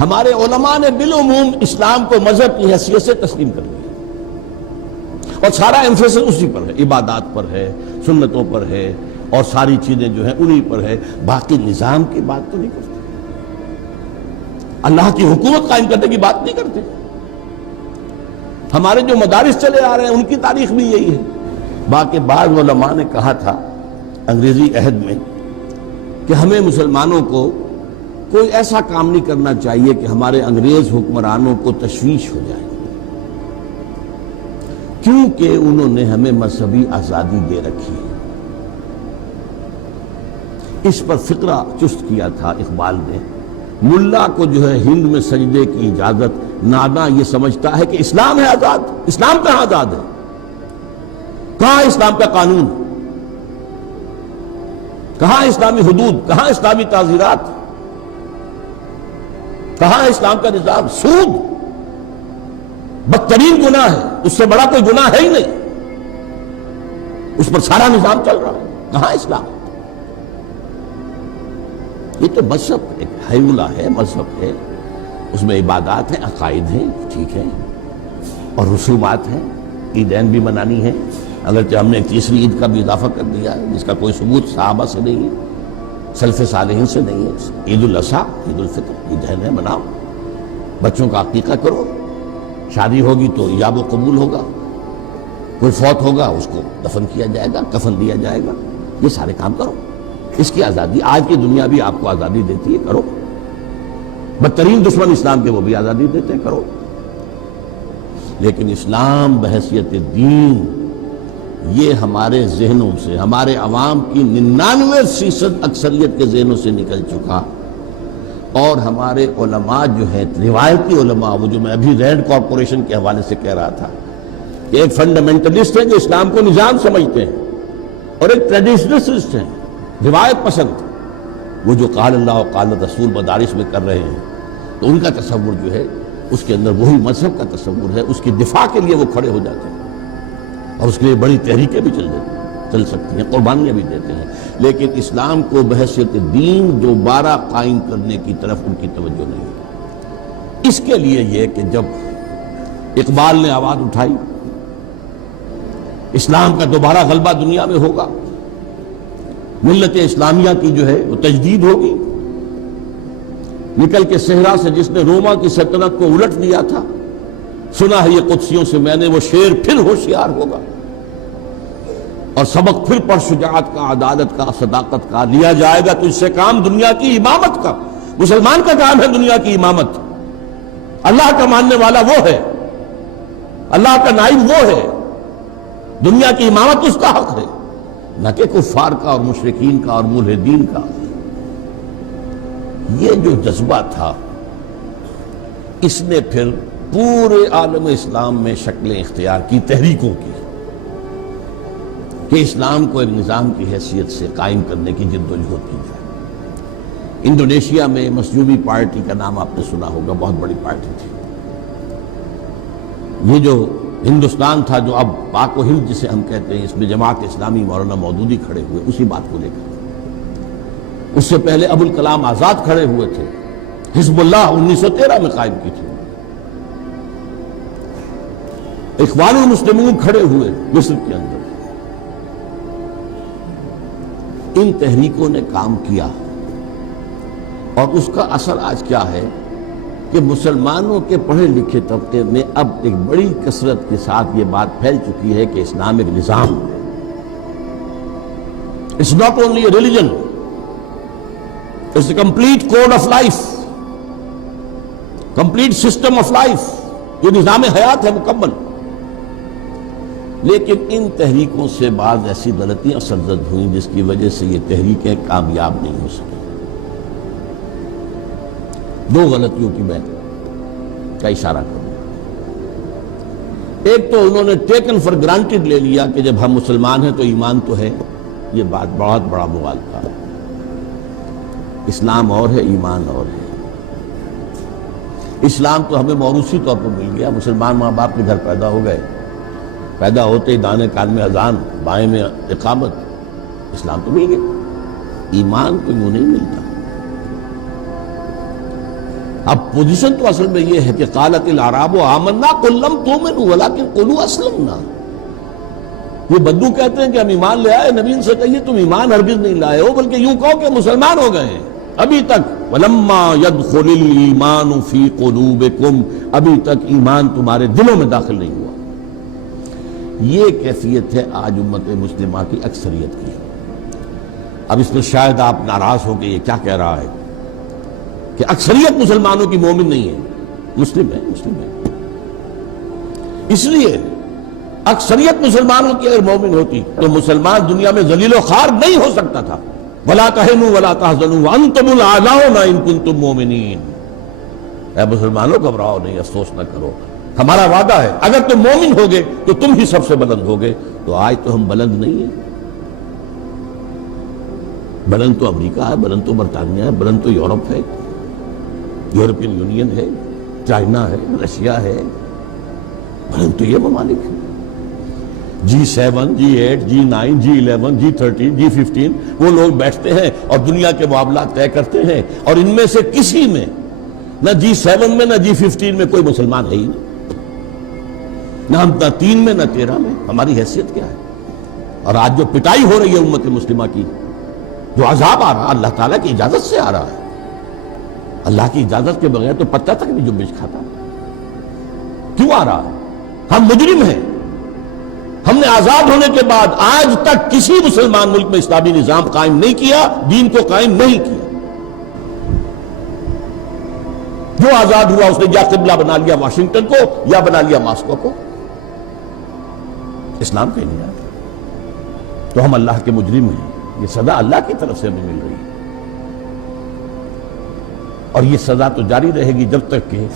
ہمارے علماء نے بالعموم اسلام کو مذہب کی حیثیت سے تسلیم کر لیا اور سارا ایمفیسس اسی پر ہے، عبادات پر ہے، سنتوں پر ہے، اور ساری چیزیں جو ہیں انہی پر ہے، باقی نظام کی بات تو نہیں کرتے، اللہ کی حکومت قائم کرنے کی بات نہیں کرتے۔ ہمارے جو مدارس چلے آ رہے ہیں ان کی تاریخ بھی یہی ہے۔ باقی بعض علماء نے کہا تھا انگریزی عہد میں کہ ہمیں مسلمانوں کو کوئی ایسا کام نہیں کرنا چاہیے کہ ہمارے انگریز حکمرانوں کو تشویش ہو جائے، کیونکہ انہوں نے ہمیں مذہبی آزادی دے رکھی ہے۔ اس پر فقرہ چست کیا تھا اقبال نے، ملا کو جو ہے ہند میں سجدے کی اجازت، ناداں یہ سمجھتا ہے کہ اسلام ہے آزاد۔ اسلام کہاں آزاد ہے؟ کہاں اسلام کا قانون؟ کہاں اسلامی حدود؟ کہاں اسلامی تعزیرات؟ کہاں اسلام کا نظام؟ سود بدترین گناہ ہے، اس سے بڑا کوئی گناہ ہے ہی نہیں، اس پر سارا نظام چل رہا ہے، کہاں اسلام؟ یہ تو مذہب ایک حیولہ ہے، مذہب ہے، اس میں عبادات ہیں، عقائد ہیں، ٹھیک ہے، اور رسومات ہیں، عیدین بھی منانی ہے، اگرچہ ہم نے ایک تیسری عید کا بھی اضافہ کر دیا ہے جس کا کوئی ثبوت صحابہ سے نہیں ہے، سلف صالحین سے نہیں ہے۔ عید الاضحیٰ، عید الفطر، عیدین ہے، مناؤ، بچوں کا عقیقہ کرو، شادی ہوگی تو ایجاب و قبول ہوگا، کوئی فوت ہوگا اس کو دفن کیا جائے گا، کفن دیا جائے گا، یہ سارے کام کرو۔ اس کی آزادی آج کی دنیا بھی آپ کو آزادی دیتی ہے، کرو۔ بدترین دشمن اسلام کے وہ بھی آزادی دیتے ہیں، کرو۔ لیکن اسلام بحیثیت دین یہ ہمارے ذہنوں سے، ہمارے عوام کی 99% اکثریت کے ذہنوں سے نکل چکا، اور ہمارے علماء جو ہیں، روایتی علماء، وہ جو میں ابھی رینڈ کارپوریشن کے حوالے سے کہہ رہا تھا کہ ایک فنڈامنٹلسٹ ہے جو اسلام کو نظام سمجھتے ہیں، اور ایک ٹریڈیشنلسٹ ہیں، روایت پسند، وہ جو قال اللہ و قال رسول مدارس میں کر رہے ہیں، تو ان کا تصور جو ہے اس کے اندر وہی مذہب کا تصور ہے، اس کی دفاع کے لیے وہ کھڑے ہو جاتے ہیں، اور اس کے لیے بڑی تحریکیں بھی چل سکتی ہیں، قربانیاں بھی دیتے ہیں، لیکن اسلام کو بحیثیت دین دوبارہ قائم کرنے کی طرف ان کی توجہ نہیں ہے۔ اس کے لیے یہ کہ جب اقبال نے آواز اٹھائی اسلام کا دوبارہ غلبہ دنیا میں ہوگا، ملت اسلامیہ کی جو ہے وہ تجدید ہوگی، نکل کے صحرا سے جس نے روما کی سلطنت کو الٹ دیا تھا، سنا ہے یہ قدسیوں سے میں نے، وہ شیر پھر ہوشیار ہوگا، اور سبق پھر پر شجاعت کا، عدالت کا، صداقت کا لیا جائے گا، تو اس سے کام دنیا کی امامت کا۔ مسلمان کا کام ہے دنیا کی امامت، اللہ کا ماننے والا وہ ہے، اللہ کا نائب وہ ہے، دنیا کی امامت اس کا حق ہے، نہ کہ کفار کا اور مشرکین کا اور ملحدین کا۔ یہ جو جذبہ تھا اس نے پھر پورے عالم اسلام میں شکلیں اختیار کی، تحریکوں کی، کہ اسلام کو ایک نظام کی حیثیت سے قائم کرنے کی جد و جہد کی جائے۔ انڈونیشیا میں مسجوبی پارٹی کا نام آپ نے سنا ہوگا، بہت بڑی پارٹی تھی۔ یہ جو ہندوستان تھا جو اب پاک و ہند جسے ہم کہتے ہیں، اس میں جماعت اسلامی مولانا مودودی کھڑے ہوئے اسی بات کو لے کر۔ اس سے پہلے ابوالکلام آزاد کھڑے ہوئے تھے، حزب اللہ 1913 میں قائم کی تھی، اخوان المسلمون کھڑے ہوئے مصر کے اندر۔ ان تحریکوں نے کام کیا، اور اس کا اثر آج کیا ہے کہ مسلمانوں کے پڑھے لکھے طبقے میں اب ایک بڑی کثرت کے ساتھ یہ بات پھیل چکی ہے کہ اسلام ایک نظام ہے۔ It's not only a religion, it's a complete code of life, complete system of life، یہ نظام حیات ہے مکمل۔ لیکن ان تحریکوں سے بعض ایسی غلطیاں سرزد ہوئیں جس کی وجہ سے یہ تحریکیں کامیاب نہیں ہو سکیں۔ دو غلطیوں کی میں کا اشارہ کروں۔ ایک تو انہوں نے ٹیکن فار گرانٹیڈ لے لیا کہ جب ہم مسلمان ہیں تو ایمان تو ہے، یہ بات بہت بڑا مغالطہ ہے۔ اسلام اور ہے، ایمان اور ہے۔ اسلام تو ہمیں موروثی طور پر مل گیا، مسلمان ماں باپ کے گھر پیدا ہو گئے، پیدا ہوتے ہی دانے کان میں اذان، بائیں میں اقامت، اسلام تو مل گیا۔ ایمان تو یوں نہیں ملتا۔ اب پوزیشن تو اصل میں یہ ہے کہ قالت الاعراب آمنا قل لم تؤمنوا ولکن قولوا اسلمنا. یہ بدو کہتے ہیں کہ ہم ایمان لے آئے، نبی ان سے کہیے تم ایمان ہرگز نہیں لائے ہو، بلکہ یوں کہو کہ مسلمان ہو گئے ہیں. ابھی تک ولما يدخل الایمان فی قلوبکم، ابھی تک ایمان تمہارے دلوں میں داخل نہیں ہوا. یہ کیفیت ہے آج امت مسلمہ کی اکثریت کی. اب اس میں شاید آپ ناراض ہو کہ یہ کیا کہہ رہا ہے کہ اکثریت مسلمانوں کی مومن نہیں ہے. مسلم ہے، مسلم ہے. اس لیے اکثریت مسلمانوں کی اگر مومن ہوتی تو مسلمان دنیا میں ذلیل و خوار نہیں ہو سکتا تھا. وَلَا تَهِنُوا وَلَا تَحْزَنُوا وَأَنْتُمُ الْأَعْلَوْنَ إِن كُنتُم مُؤْمِنِينَ. اے مسلمانوں گھبراؤ نہیں، افسوس نہ کرو، ہمارا وعدہ ہے اگر تم مومن ہوگے تو تم ہی سب سے بلند ہوگے. تو آج تو ہم بلند نہیں ہیں. بلند تو امریکہ ہے، بلند تو برطانیہ ہے، بلند تو یورپ ہے، یورپین یونین ہے، چائنا ہے، رشیا ہے. بلند تو یہ ممالک ہیں. G7 G8 G9 G11 G13 G15 وہ لوگ بیٹھتے ہیں اور دنیا کے معاملات طے کرتے ہیں، اور ان میں سے کسی میں نہ G7 میں نہ G15 میں کوئی مسلمان ہے ہی نہیں. نہ ہم نہ 3 میں نہ 13 میں. ہماری حیثیت کیا ہے؟ اور آج جو پٹائی ہو رہی ہے امت مسلمہ کی، جو عذاب آ رہا ہے اللہ تعالیٰ کی اجازت سے آ رہا ہے. اللہ کی اجازت کے بغیر تو پتہ تک نہیں جنبش کھاتا. کیوں آ رہا ہے؟ ہم مجرم ہیں. ہم نے آزاد ہونے کے بعد آج تک کسی مسلمان ملک میں اسلامی نظام قائم نہیں کیا، دین کو قائم نہیں کیا. جو آزاد ہوا اس نے یا قبلہ بنا لیا واشنگٹن کو یا بنا لیا ماسکو کو. اسلام کہیں نہیں آیا. تو ہم اللہ کے مجرم ہیں. یہ سزا اللہ کی طرف سے ہمیں مل رہی ہے، اور یہ سزا تو جاری رہے گی جب تک کہ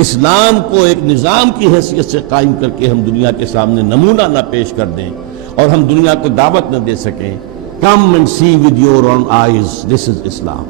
اسلام کو ایک نظام کی حیثیت سے قائم کر کے ہم دنیا کے سامنے نمونہ نہ پیش کر دیں اور ہم دنیا کو دعوت نہ دے سکیں. Come and see with your own eyes, this is Islam.